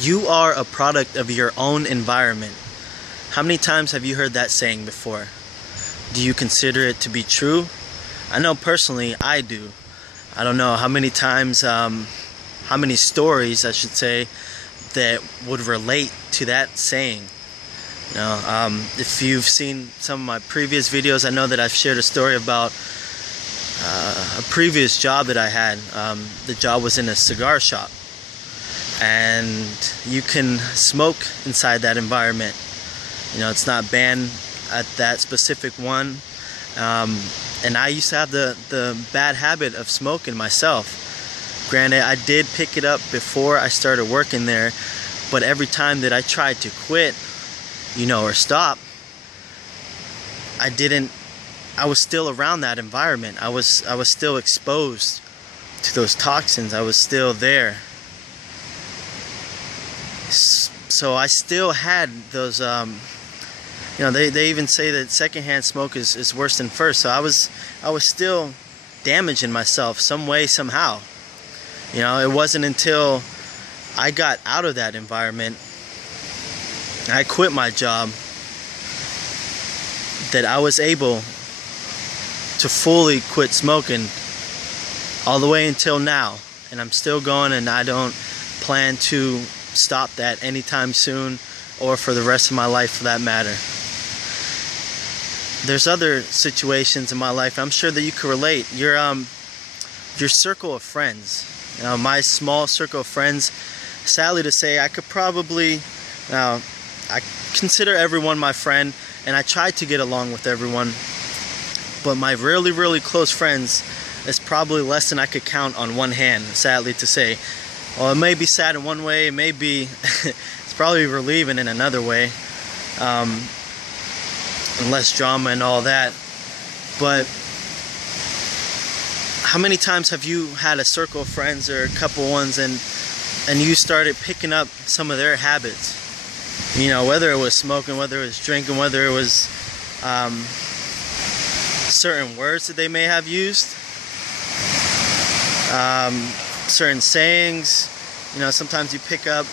You are a product of your own environment. How many times have you heard that saying before? Do you consider it to be true? I know personally I do. I don't know how many times, how many stories I should say, that would relate to that saying. If you've seen some of my previous videos, I know that I've shared a story about a previous job that I had. The job was in a cigar shop, and you can smoke inside that environment. It's not banned at that specific one. And I used to have the bad habit of smoking myself. Granted, I did pick it up before I started working there, but every time that I tried to quit, or stop, I was still around that environment. I was still exposed to those toxins. I was still there. So I still had those, they even say that secondhand smoke is worse than first. So I was still damaging myself some way, somehow. It wasn't until I got out of that environment, I quit my job, that I was able to fully quit smoking all the way until now. And I'm still going, and I don't plan to stop that anytime soon, or for the rest of my life for that matter. There's other situations in my life I'm sure that you could relate. Your circle of friends, my small circle of friends, sadly to say, I could probably, I consider everyone my friend, and I try to get along with everyone, but my really, really close friends is probably less than I could count on one hand, sadly to say. Well, it may be sad in one way, it may be it's probably relieving in another way, and less drama and all that. But how many times have you had a circle of friends, or a couple ones, and you started picking up some of their habits? Whether it was smoking, whether it was drinking, whether it was certain words that they may have used, certain sayings. Sometimes you pick up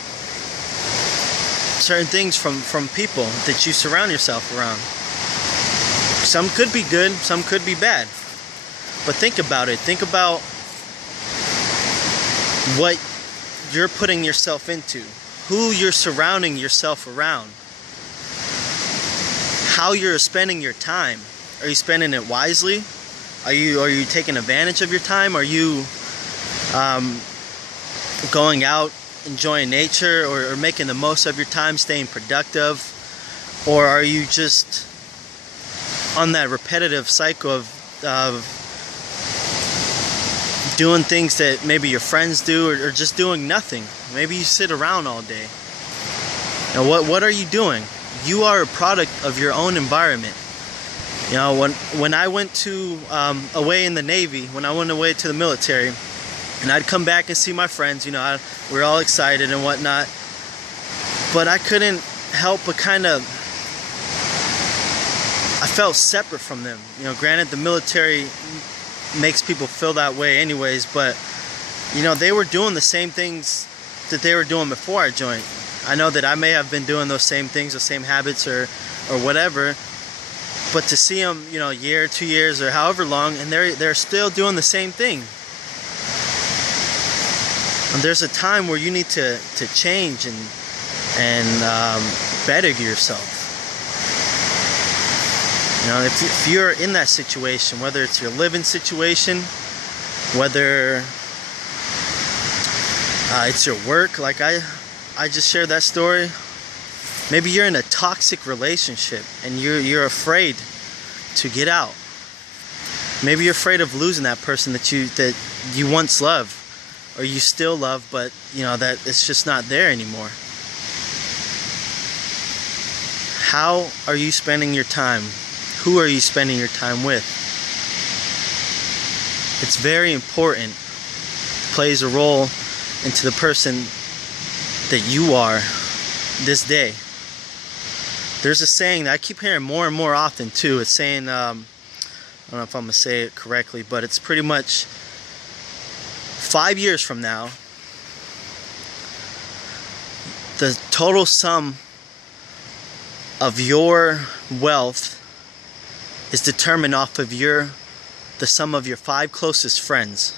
certain things from people that you surround yourself around. Some could be good, some could be bad. But think about it. Think about what you're putting yourself into, who you're surrounding yourself around, how you're spending your time. Are you spending it wisely? Are you taking advantage of your time? Are you going out, enjoying nature, or making the most of your time, staying productive? Or are you just on that repetitive cycle of doing things that maybe your friends do, or just doing nothing? Maybe you sit around all day. What are you doing? You are a product of your own environment. When I went to away in the Navy, when I went away to the military, and I'd come back and see my friends, we were all excited and whatnot, but I couldn't help but I felt separate from them. Granted, the military makes people feel that way anyways, but they were doing the same things that they were doing before I joined. I know that I may have been doing those same things, those same habits, or whatever, but to see them, a year, 2 years, or however long, and they're still doing the same thing. And there's a time where you need to change and better yourself. If you're in that situation, whether it's your living situation, whether it's your work, like I just shared that story. Maybe you're in a toxic relationship and you're afraid to get out. Maybe you're afraid of losing that person that you once loved, or you still love, but that it's just not there anymore. How are you spending your time? Who are you spending your time with? It's very important. It plays a role into the person that you are this day. There's a saying that I keep hearing more and more often too. It's saying, I don't know if I'm going to say it correctly, but it's pretty much 5 years from now, The total sum of your wealth is determined off of the sum of your 5 closest friends.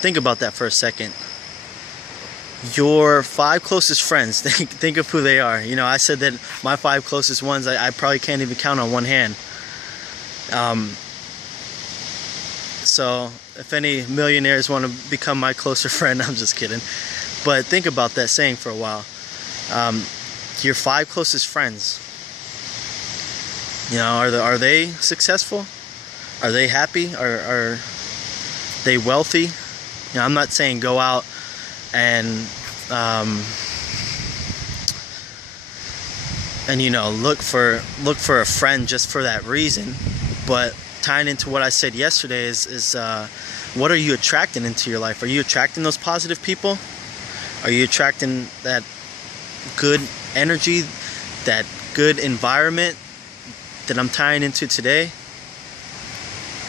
Think about that for a second. Your 5 closest friends, think of who they are. You know, I said that my 5 closest ones, I probably can't even count on one hand. So if any millionaires want to become my closer friend, I'm just kidding. But think about that saying for a while. Your 5 closest friends, you know, are they successful? Are they happy? Are they wealthy? You know, I'm not saying go out and you know, look for a friend just for that reason. But tying into what I said yesterday is what are you attracting into your life? Are you attracting those positive people? Are you attracting that good energy, that good environment that I'm tying into today?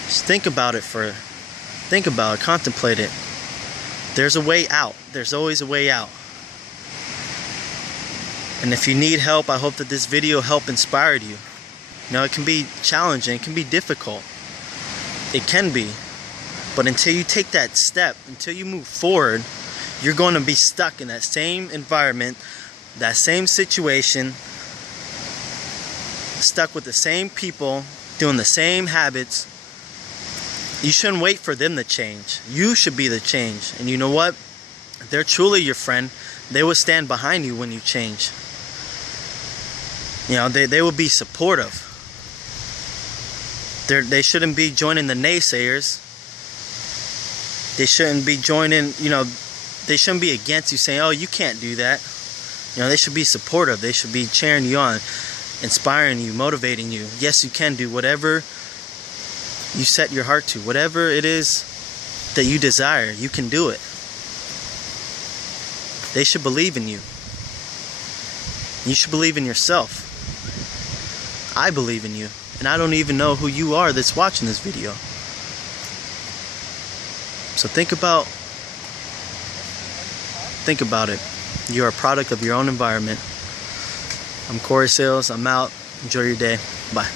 Just think about it, contemplate it. There's a way out. There's always a way out. And if you need help, I hope that this video helped inspire you. You know, it can be challenging, it can be difficult. It can be. But until you take that step, until you move forward, you're going to be stuck in that same environment, that same situation, stuck with the same people, doing the same habits. You shouldn't wait for them to change. You should be the change. And you know what? If they're truly your friend, they will stand behind you when you change. You know, they will be supportive. They shouldn't be joining the naysayers. They shouldn't be joining, you know, they shouldn't be against you saying, oh, you can't do that. You know, they should be supportive. They should be cheering you on, inspiring you, motivating you. Yes, you can do whatever you set your heart to. Whatever it is that you desire, you can do it. They should believe in you. You should believe in yourself. I believe in you. And I don't even know who you are that's watching this video. So think about it. You're a product of your own environment. I'm Corey Sales. I'm out. Enjoy your day. Bye.